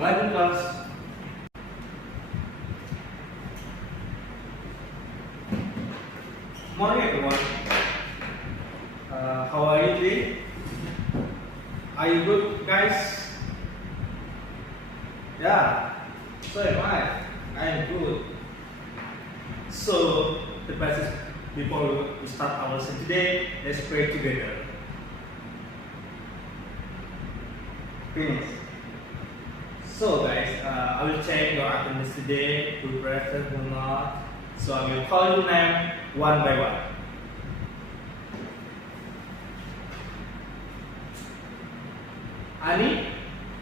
Lanjut kelas. Morning everyone. How are you today? Are you good, guys? Yeah. So am I. I am good. So the passage before we start our lesson today, let's pray together. Finish. So guys, I will check your attendance today, who present, who not. So I will call your name one by one. Ani,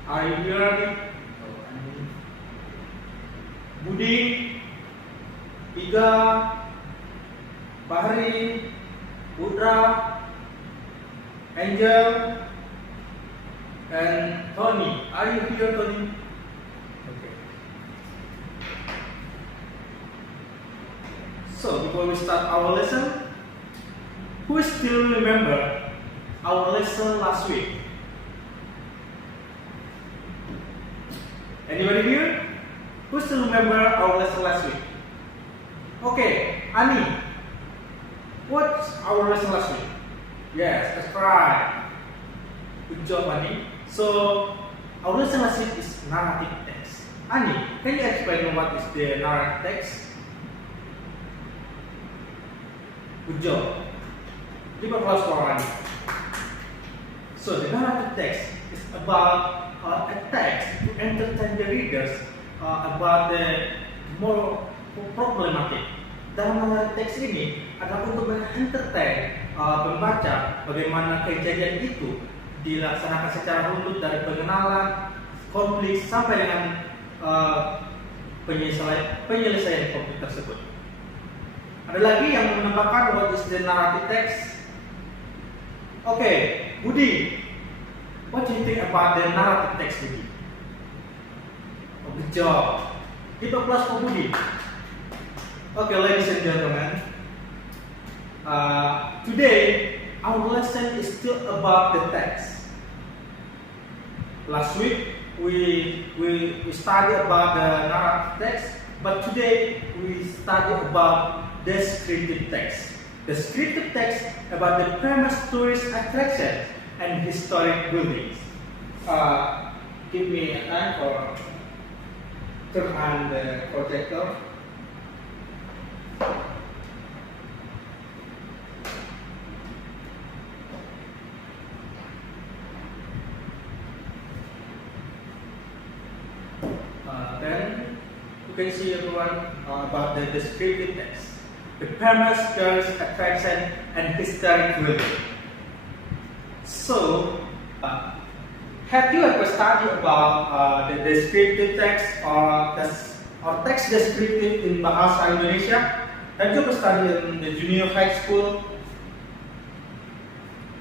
are you here? Budi, Iga, Bahri, Udra, Angel, and Tony. Are you here, Tony? Okay. So before we start our lesson, who still remember our lesson last week? Anybody here? Who still remember our lesson last week? Okay, Ani, what's our lesson last week? Yes, that's right. Good job, Ani. So, our lesson last week is narrative text. Ani, can you explain what is the narrative text? Good job. Give applause for Ani. So, the narrative text is about a text to entertain the readers about the more problematic. Dalam narrative text ini adalah untuk menentertain pembaca bagaimana kejadian itu dilaksanakan secara runtut dari pengenalan, konflik sampai dengan penyelesaian konflik tersebut. Ada lagi yang menambahkan what is the narrative text? Oke, Budi, what do you think about the narrative text, Budi? Oh, good job. Give applause for Budi. Okay, ladies and gentlemen, today our lesson is still about the text. Last week we studied about the narrative text, but today we study about descriptive text. Descriptive text about the famous tourist attractions and historic buildings. Give me a time for turn on the projector. Then you can see everyone about the descriptive text, the famous tourist attraction and historic building. So, have you ever studied about the descriptive text or text descriptive in Bahasa Indonesia? Have you ever studied in the junior high school?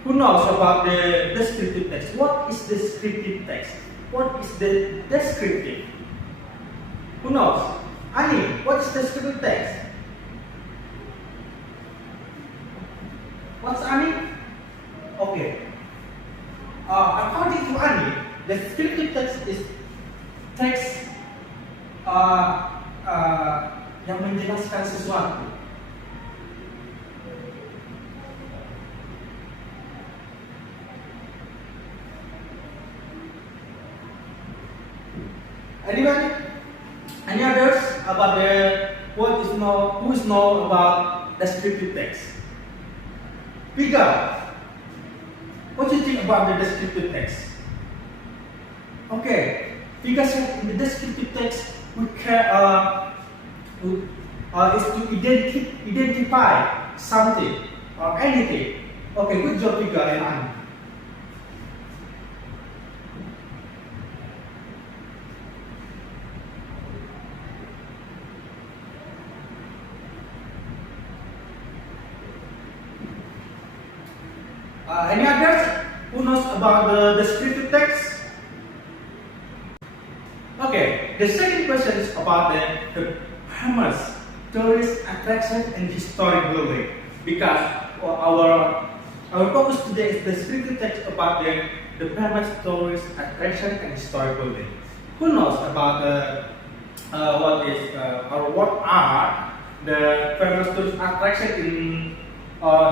Who knows about the descriptive text? What is descriptive text? What is the descriptive? Who knows? Ani, what is descriptive text? What's Ani? Okay. According to Ani, descriptive text is text yang menjelaskan sesuatu. Anybody? Any others about who is know about descriptive text? Vika, what do you think about the descriptive text? Okay, Vika said in the descriptive text we can is to identify something or anything. Okay, good job Vika and Anne. Any others who knows about the descriptive text? Okay, the second question is about the famous tourist attraction and historic building, because our focus today is descriptive text about the famous tourist attraction and historic building. who knows about what are the famous tourist attraction in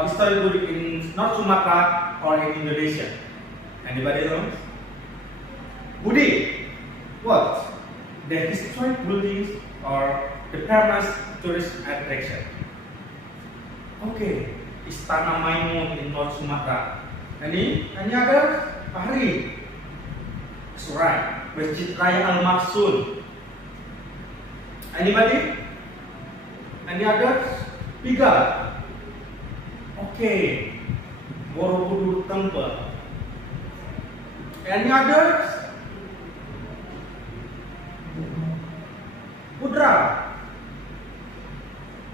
historic building in North Sumatra or in Indonesia? Anybody knows? Budi, what the historic buildings or the famous tourist attraction? Okay, Istana Maimun in North Sumatra. Any other? Fahri. That's right. Masjid Raya Al Maksun. Anybody? Any others? Pigal. Okay. Borobudur Temple. Any others? Pudra.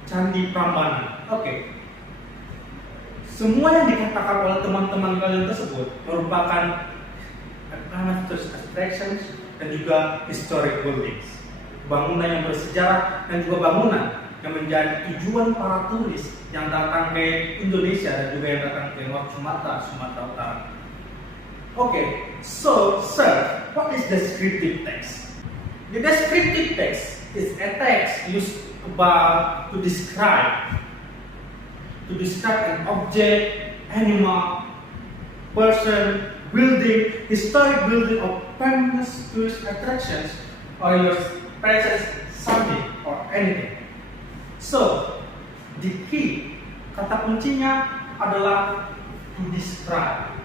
Candi Prambanan. Okay. Semua yang dikatakan oleh teman-teman kalian tersebut merupakan tourist attractions dan juga historic buildings, bangunan yang bersejarah dan juga bangunan yang menjadi tujuan para turis yang datang ke Indonesia dan juga yang datang ke North Sumatra, Sumatera Utara. Okay, so sir, what is descriptive text? The descriptive text is a text used to describe an object, animal, person, building, historic building of famous tourist attractions, or your presence something or anything. So, the key, kata kuncinya adalah to describe.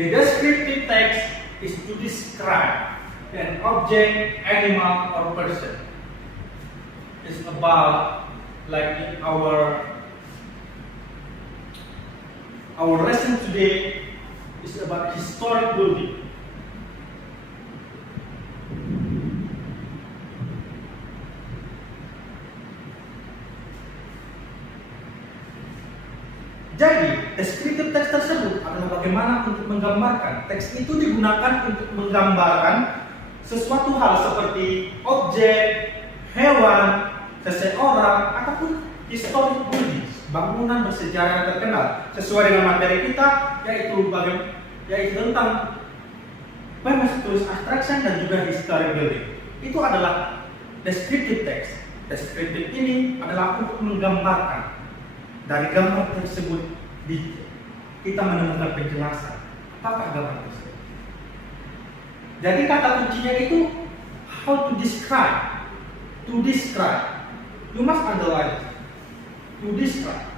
The descriptive text is to describe an object, animal, or person. It's about like in our lesson today is about historic building. Jadi, descriptive text tersebut adalah bagaimana untuk menggambarkan. Teks itu digunakan untuk menggambarkan sesuatu hal seperti objek, hewan, seseorang, ataupun historic buildings, bangunan bersejarah yang terkenal sesuai dengan materi kita, yaitu tentang famous tourist attraction dan juga historic building. Itu adalah descriptive text. Descriptive ini adalah untuk menggambarkan. Dari gambar tersebut kita menemukan penjelasan apakah gambar tersebut. Jadi kata kuncinya itu how to describe. To describe. You must underline to describe.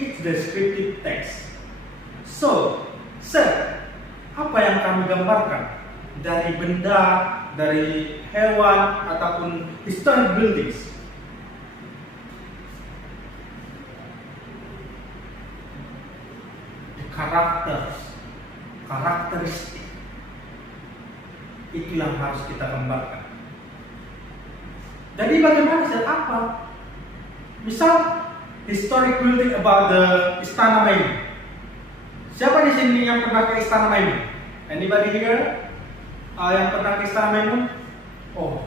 It's descriptive text. So, sir, apa yang kami gambarkan dari benda, dari hewan ataupun historic buildings? The karakteristik itu yang harus kita gambarkan. Jadi bagaimana sih apa? Misal historic building about the Istana Maimun. Siapa di sini yang pernah ke Istana Maimun? Anybody here? Yang pernah ke Istana Maimun? Oh,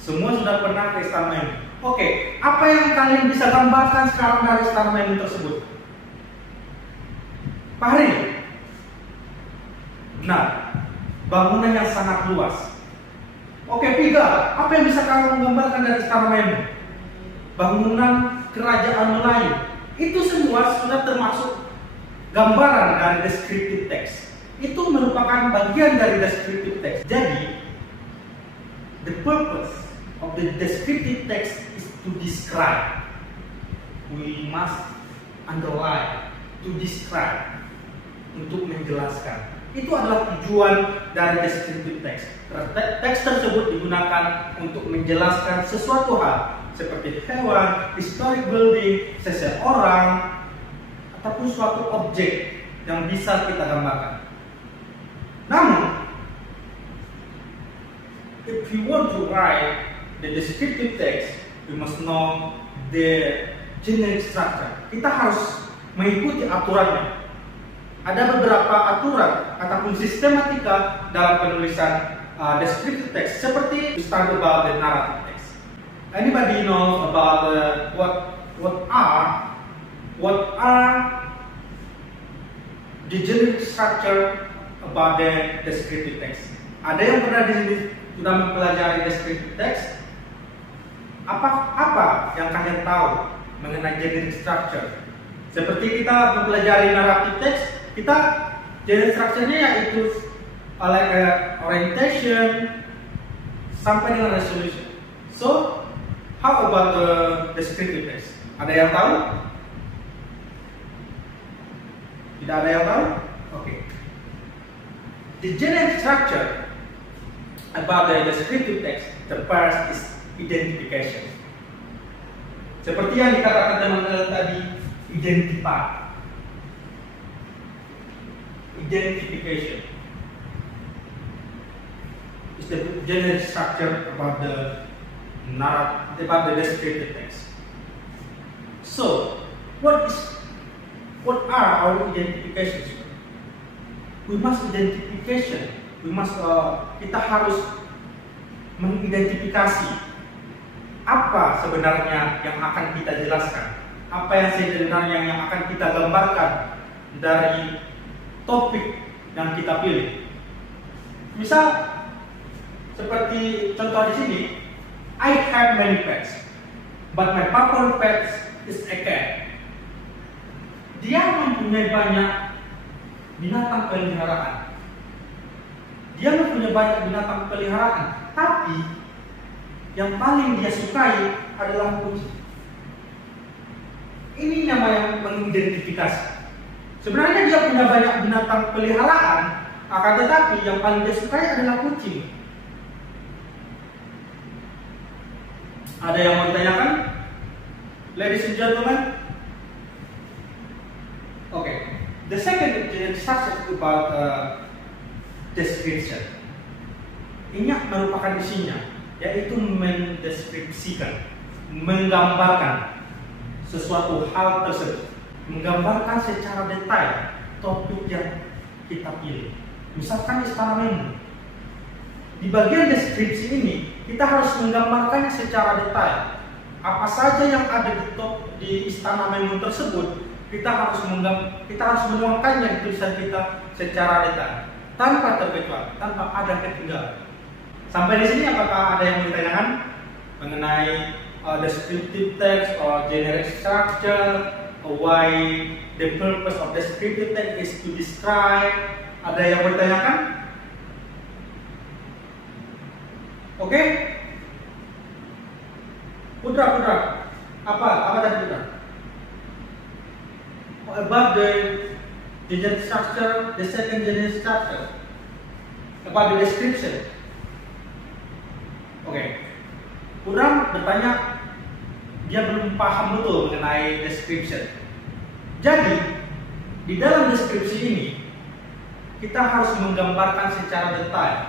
semua sudah pernah ke Istana Maimun. Oke, apa yang kalian bisa gambarkan sekarang dari Istana Maimun tersebut? Fahri. Nah, bangunan yang sangat luas. Oke, Piga, apa yang bisa kamu gambarkan dari Istana Maimun? Bangunan kerajaan Melayu. Itu semua sudah termasuk gambaran dari descriptive text. Itu merupakan bagian dari descriptive text. Jadi, the purpose of the descriptive text is to describe. We must underline to describe, untuk menjelaskan. Itu adalah tujuan dari descriptive text. Teks tersebut digunakan untuk menjelaskan sesuatu hal seperti hewan, historic building, seseorang, ataupun suatu objek yang bisa kita gambarkan. Namun, if you want to write the descriptive text, you must know the generic structure. Kita harus mengikuti aturannya. Ada beberapa aturan ataupun sistematika dalam penulisan descriptive text, seperti we start about the narrative text. Anybody know about what are the generic structure about the descriptive text. Ada yang pernah di sini sudah mempelajari descriptive text? Apa yang kalian tahu mengenai generic structure? Seperti kita mempelajari narrative text, kita generic structure-nya yaitu like orientation sampai dengan resolution. So, how about the descriptive text? Ada yang tahu? Tidak ada yang tahu? Okay. The generic structure about the descriptive text, the first is identification. Seperti yang dikatakan teman-teman tadi, identify. Identification is the generic structure about the descriptive text. So, what are our identifications? We must identification. Kita harus mengidentifikasi apa sebenarnya yang akan kita jelaskan, apa yang sebenarnya yang akan kita gambarkan dari topik yang kita pilih. Misal seperti contoh di sini, I have many pets, but my favorite pet is a cat. Dia mempunyai banyak binatang peliharaan. Tapi yang paling dia sukai adalah kucing. Ini nama yang mengidentifikasi. Sebenarnya dia punya banyak binatang peliharaan, akan tetapi yang paling dia sukai adalah kucing. Ada yang mau ditanyakan? Ladies and gentlemen? Okay. The second structure about description. Ini merupakan isinya, yaitu mendeskripsikan, menggambarkan sesuatu hal tersebut, menggambarkan secara detail topik yang kita pilih. Misalkan Istana Memon. Di bagian deskripsi ini, kita harus menggambarkannya secara detail. Apa saja yang ada di Istana Memon tersebut, kita harus menuangkannya di tulisan kita secara detail, tanpa terkecuali, tanpa ada ketinggalan. Sampai di sini apakah ada yang mau ditanyakan mengenai descriptive text or generic structure, or why the purpose of descriptive text is to describe? Ada yang mau ditanyakan? Oke? Putra, apa tadi Putra? About the generic structure, the second generic structure, about the description. Oke. Putra bertanya, dia belum paham betul mengenai description. Jadi, di dalam deskripsi ini, kita harus menggambarkan secara detail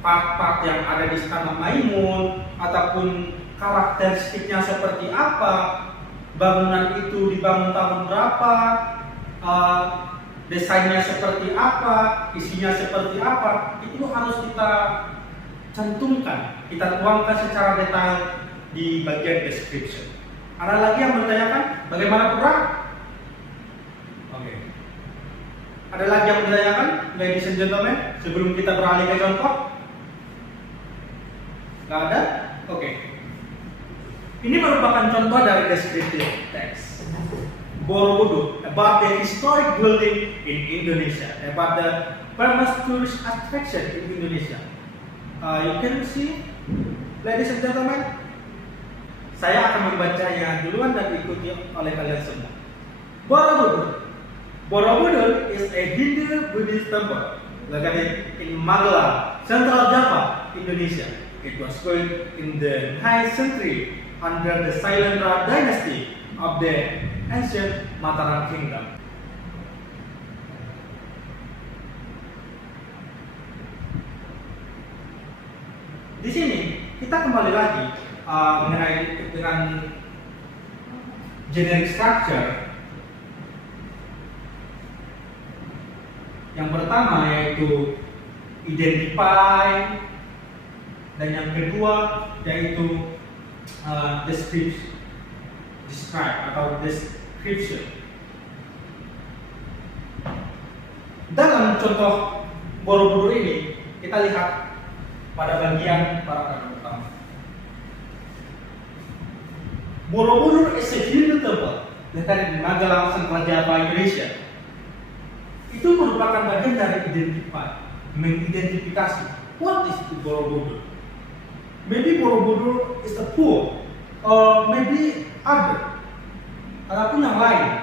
part-part yang ada di Istana Memon, ataupun karakteristiknya seperti apa, bangunan itu dibangun tahun berapa, desainnya seperti apa, isinya seperti apa, itu harus kita cantumkan, kita tuangkan secara detail di bagian description. Ada lagi yang bertanyakan, bagaimana Putra? Oke. Ada lagi yang bertanyakan, ladies and gentlemen, sebelum kita beralih ke contoh? Gak ada? Oke. Ini merupakan contoh dari descriptive text. Borobudur, about the historic building in Indonesia, about the famous tourist attraction in Indonesia. You can see, ladies and gentlemen, saya akan membacanya duluan dan diikuti oleh kalian semua. Borobudur. Borobudur is a Hindu Buddhist temple located in Magelang, Central Java, Indonesia. It was built in the 9th century under the Silent dynasty of the ancient Mataram Kingdom. Di sini kita kembali lagi mengenai dengan generic structure. Yang pertama yaitu identify, dan yang kedua yaitu describe atau description. Dalam contoh Borobudur ini kita lihat pada bagian paragraf pertama. Borobudur is a Hindu temple located di Magelang, Central Java, Indonesia. Itu merupakan bagian dari mengidentifikasi what is the Borobudur. Maybe Borobudur is a pool, or maybe other, ataupun yang lain.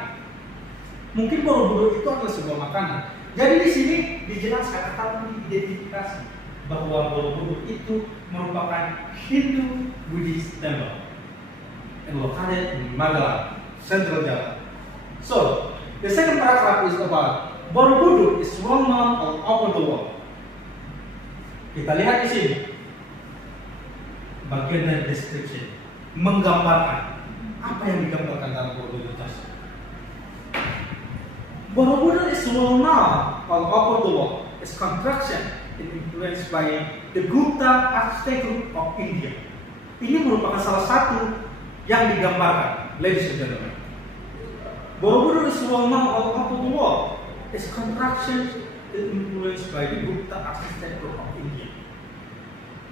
Mungkin Borobudur itu adalah sebuah makanan. Jadi di sini dijelaskan atau diidentifikasi bahwa Borobudur itu merupakan Hindu Buddhist temple and located in Magelang, Central Java. So, the second paragraph is about Borobudur is well known all over the world. Kita lihat di sini bagian dari description, menggambarkan apa yang digambarkan dalam Borobudur tersebut. Borobudur is well known all over the world. Its construction is influenced by the Gupta architecture of India. Ini merupakan salah satu yang digambarkan, ladies and gentlemen. Borobudur is well known all over the world. Its construction is influenced by the Gupta architecture of India.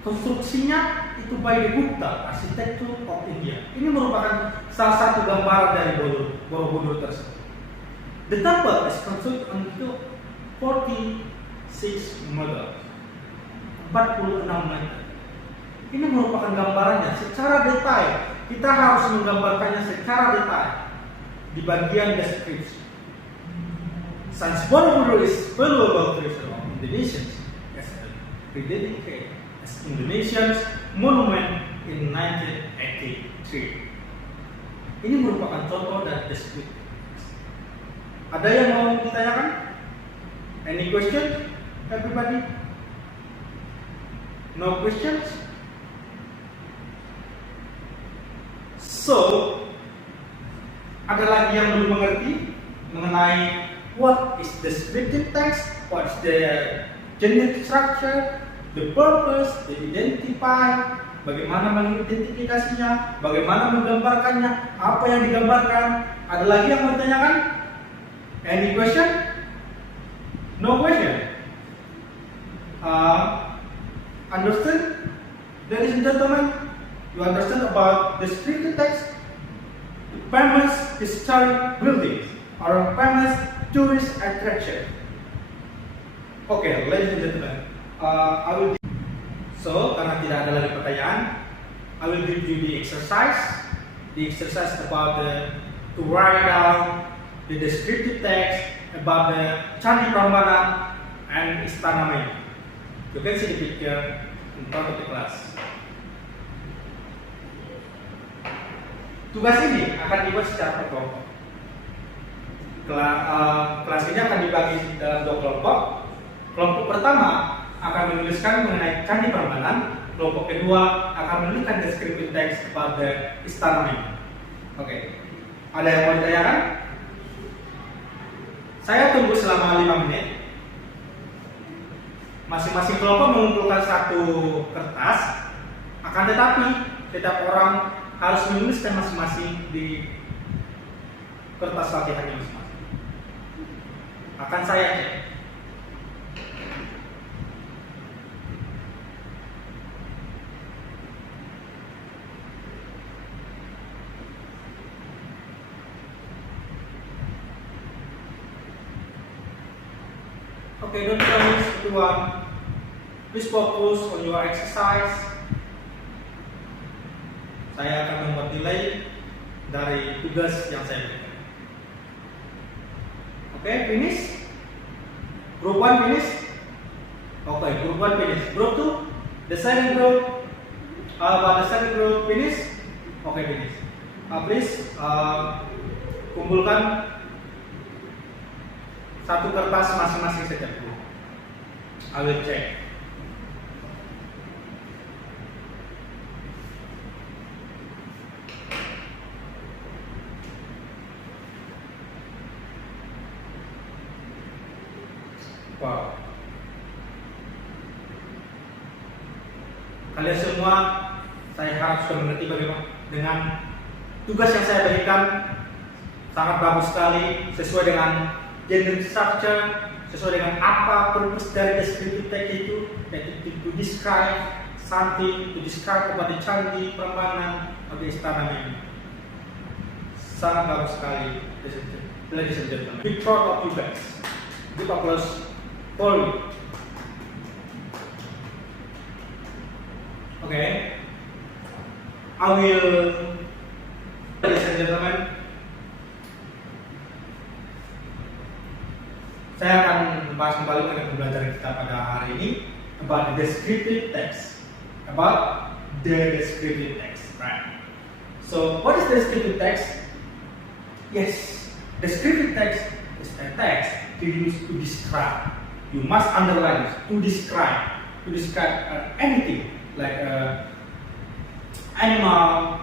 Konstruksinya itu by the Gupta architecture of India. Ini merupakan salah satu gambaran dari Borobudur tersebut. The temple is constructed until 46 meters, 46 meter. Ini merupakan gambarannya secara detail. Kita harus menggambarkannya secara detail di bagian deskripsi. Since Borobudur is valuable treasure of Indonesians as a rededicated as Indonesian's monument in 1983. Ini merupakan contoh dan deskripsi. Ada yang mau ditanyakan? Any question, everybody? No questions? So, ada lagi yang belum mengerti mengenai what is descriptive text, what's the genetic structure, the purpose, the identify, bagaimana mengidentifikasinya, bagaimana menggambarkannya, apa yang digambarkan. Ada lagi yang mau ditanyakan? Any question? No question? Understand? Ladies and gentlemen, you understand about descriptive text, famous historic buildings, or famous tourist attraction. Okay, ladies and gentlemen, I will. So, karena tidak ada lagi pertanyaan, I will give you the exercise. The exercise about to write down the descriptive text about the Candi Prambanan and Istana Melayu. You can see the picture in front of the class. Tugas ini akan dibuat secara berkelompok. Kelas ini akan dibagi dalam 2 kelompok. Kelompok pertama akan menuliskan mengenai Candi Prambanan. Kelompok kedua akan menuliskan descriptive text pada Istana Melayu. Oke. Ada yang mau ditanyakan? Saya tunggu selama 5 menit. Masing-masing kelompok mengumpulkan 1 kertas. Akan tetapi setiap orang harus menuliskan masing-masing di kertas latihannya masing-masing. Akan saya cek. Okay, don't focus everyone. Please focus on your exercise. Saya akan membuat nilai dari tugas yang saya berikan. Okay, finish. Group 1 finish. Okay, group 1 finish. Group 2, the second group. The second group finish. Okay, finish. Please kumpulkan 1 kertas masing-masing setiap group. I will check. Wow. Kalian semua saya harap sudah mengerti bagaimana dengan tugas yang saya berikan. Sangat bagus sekali, sesuai dengan gender structure, sesuai dengan apa purpose dari descriptive text itu, yaitu to describe something, to describe about the candi, Prambanan, atau istana ini. Sangat bagus sekali, ladies and gentlemen. Be proud of you guys. Give applause for you. Okay, I will, ladies and gentlemen, saya akan membahas kembali dengan pembelajaran kita pada hari ini about the descriptive text. About the descriptive text, right? So, what is descriptive text? Yes, descriptive text is a text to use to describe. You must underline this, to describe anything like animal,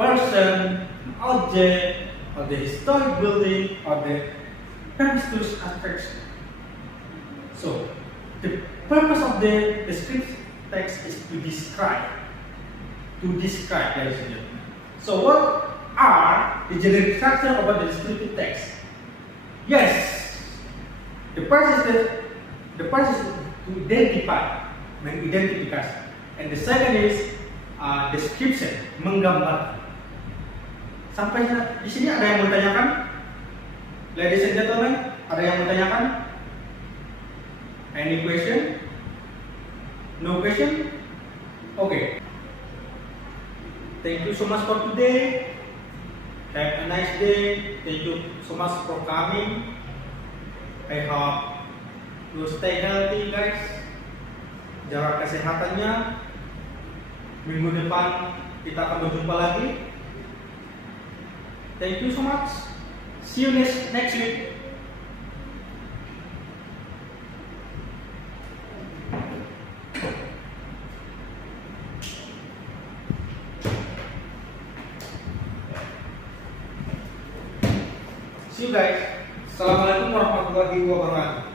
person, object, or the historic building, or the various aspects. So, the purpose of the descriptive text is to describe, ladies and gentlemen. So, what are the generic structure about the descriptive text? Yes, the first is to identify, mengidentifikasi, and the second is description, menggambar. Sampai di sini ada yang mau tanyakan? Ladies and gentlemen, ada yang mau tanyakan? Any question? No question? Okay. Thank you so much for today. Have a nice day. Thank you so much for coming. I hope you stay healthy, guys. Jaga kesehatannya. Minggu depan kita akan berjumpa lagi. Thank you so much. See you next week. See you guys. Assalamualaikum warahmatullahi wabarakatuh.